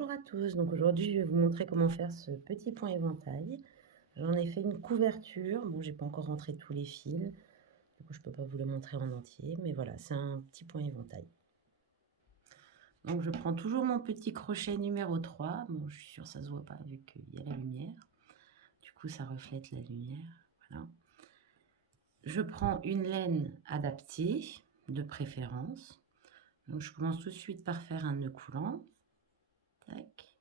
Bonjour à tous, donc aujourd'hui je vais vous montrer comment faire ce petit point éventail. J'en ai fait une couverture, bon j'ai pas encore rentré tous les fils, du coup je peux pas vous le montrer en entier, mais voilà, c'est un petit point éventail. Donc je prends toujours mon petit crochet numéro 3, bon je suis sûre que ça se voit pas vu qu'il y a la lumière, du coup ça reflète la lumière, voilà. Je prends une laine adaptée, de préférence, donc je commence tout de suite par faire un nœud coulant, tac.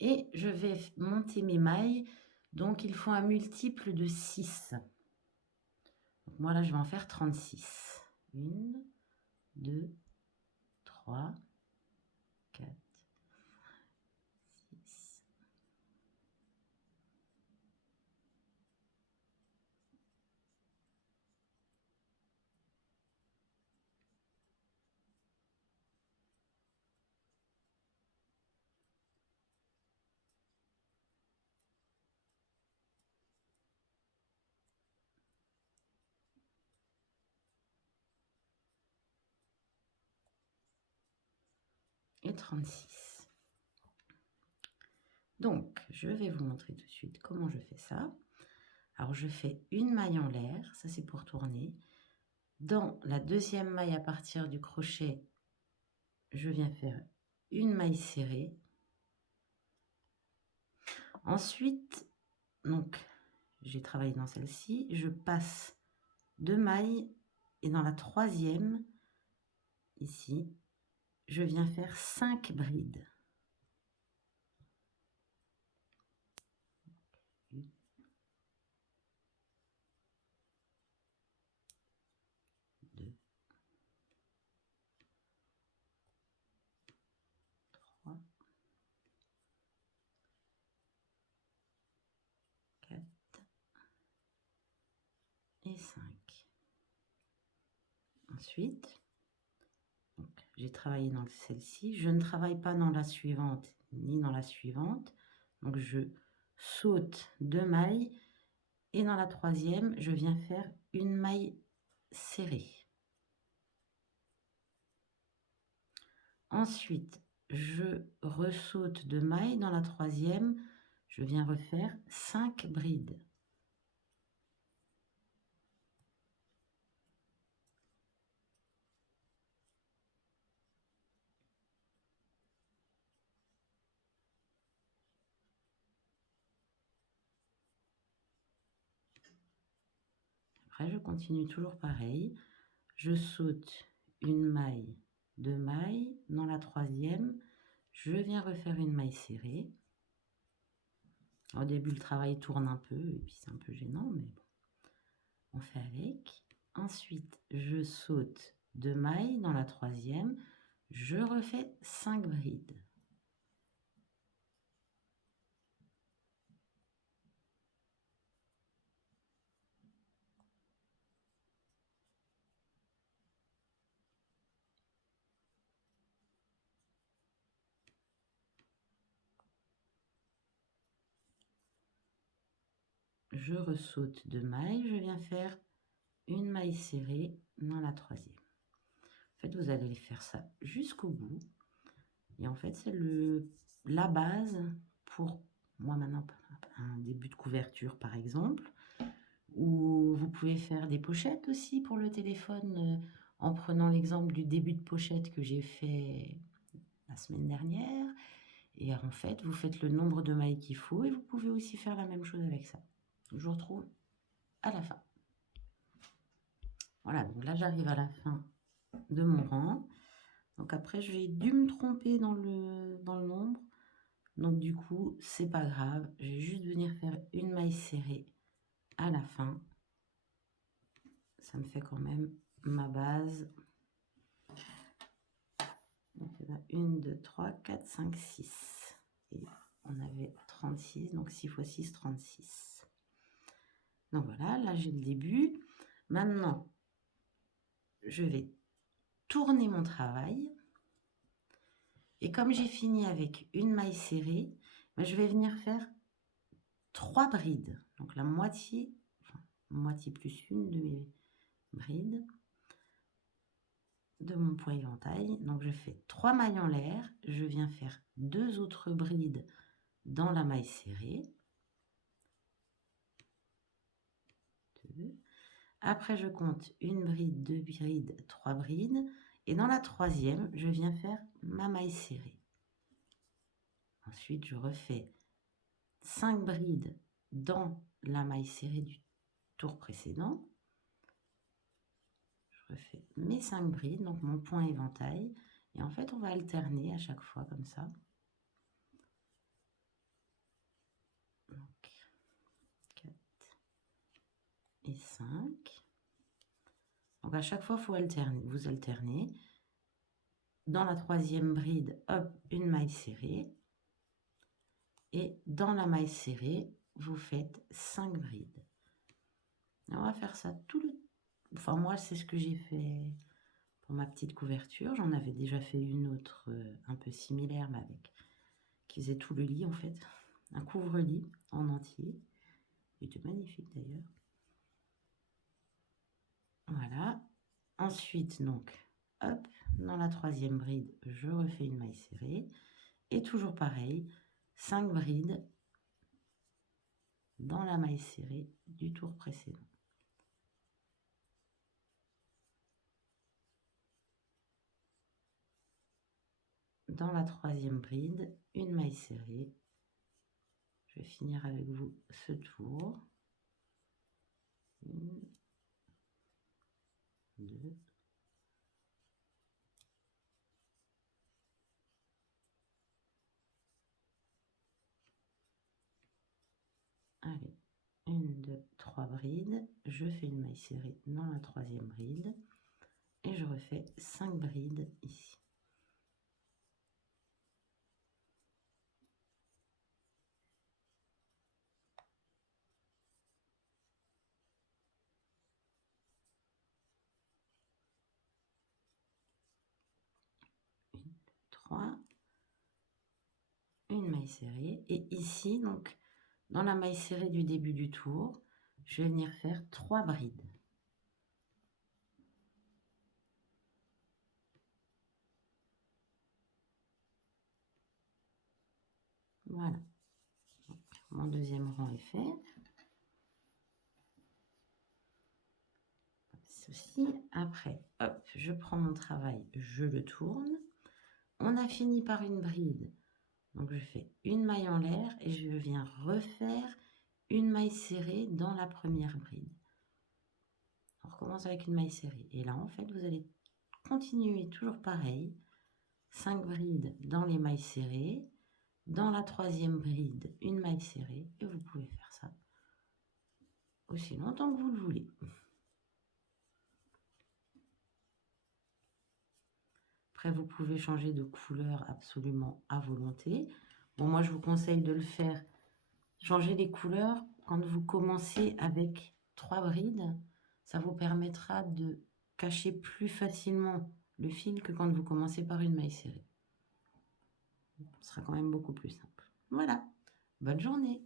Et je vais monter mes mailles, donc il faut un multiple de 6. Donc moi là je vais en faire 36. 1, 2, 3, 4, 6. Et 36. Donc je vais vous montrer tout de suite comment je fais ça. Alors je fais une maille en l'air, ça c'est pour tourner. Dans la deuxième maille à partir du crochet, je viens faire une maille serrée. Ensuite, donc j'ai travaillé dans celle-ci, je passe 2 mailles et dans la troisième, ici, je viens faire 5 brides. 1, 2, 3, 4 et 5. Ensuite, j'ai travaillé dans celle-ci, je ne travaille pas dans la suivante ni dans la suivante, donc je saute 2 mailles et dans la troisième, je viens faire une maille serrée. Ensuite, je ressaute 2 mailles, dans la troisième, je viens refaire 5 brides. Après, je continue toujours pareil. Je saute une maille, 2 mailles. Dans la troisième, je viens refaire une maille serrée. Au début, le travail tourne un peu, et puis c'est un peu gênant, mais bon, on fait avec. Ensuite, je saute 2 mailles. Dans la troisième, je refais 5 brides. Je ressaute 2 mailles, je viens faire une maille serrée dans la troisième. En fait, vous allez faire ça jusqu'au bout. Et en fait, c'est la base pour moi maintenant, un début de couverture par exemple. Ou vous pouvez faire des pochettes aussi pour le téléphone en prenant l'exemple du début de pochette que j'ai fait la semaine dernière. Et en fait, vous faites le nombre de mailles qu'il faut et vous pouvez aussi faire la même chose avec ça. Je vous retrouve à la fin. Voilà, donc là j'arrive à la fin de mon rang. Donc après, j'ai dû me tromper dans le nombre. Donc du coup, c'est pas grave. Je vais juste venir faire une maille serrée à la fin. Ça me fait quand même ma base. Donc il y en a 1, 2, 3, 4, 5, 6. Et on avait 36, donc 6 x 6, 36. Donc voilà, là j'ai le début. Maintenant, je vais tourner mon travail. Et comme j'ai fini avec une maille serrée, ben, je vais venir faire 3 brides. Donc la moitié, enfin, moitié plus une de mes brides. de mon point éventail. Donc je fais 3 mailles en l'air, je viens faire 2 autres brides dans la maille serrée. 2. Après je compte une bride, 2 brides, 3 brides, et dans la troisième, je viens faire ma maille serrée. Ensuite, je refais 5 brides dans la maille serrée du tour précédent. Je refais mes 5 brides, donc mon point éventail, et en fait, on va alterner à chaque fois comme ça. Donc, 4 et 5. Donc à chaque fois, il faut alterner. Vous alternez. Dans la troisième bride, hop, une maille serrée. Et dans la maille serrée, vous faites 5 brides. Et on va faire ça tout le... Enfin, moi, c'est ce que j'ai fait pour ma petite couverture. J'en avais déjà fait une autre un peu similaire, mais avec... qui faisait tout le lit, en fait. Un couvre-lit en entier. Il était magnifique, d'ailleurs. Voilà. Ensuite, donc, hop, dans la troisième bride, je refais une maille serrée. Et toujours pareil, 5 brides dans la maille serrée du tour précédent. Dans la troisième bride, une maille serrée. Je vais finir avec vous ce tour. 1, 2. Allez, 1, 2, 3 brides. Je fais une maille serrée dans la troisième bride. Et je refais 5 brides ici. Une maille serrée, et ici, donc dans la maille serrée du début du tour, je vais venir faire 3 brides. Voilà, donc, mon deuxième rang est fait. Ceci, après, hop, je prends mon travail, je le tourne. On a fini par une bride. Donc je fais une maille en l'air et je viens refaire une maille serrée dans la première bride. On recommence avec une maille serrée. Et là, en fait, vous allez continuer toujours pareil. 5 brides dans les mailles serrées. Dans la troisième bride, une maille serrée. Et vous pouvez faire ça aussi longtemps que vous le voulez. Après, vous pouvez changer de couleur absolument à volonté. Bon, moi, je vous conseille de le faire. Changer les couleurs quand vous commencez avec 3 brides. Ça vous permettra de cacher plus facilement le fil que quand vous commencez par une maille serrée. Ce sera quand même beaucoup plus simple. Voilà. Bonne journée.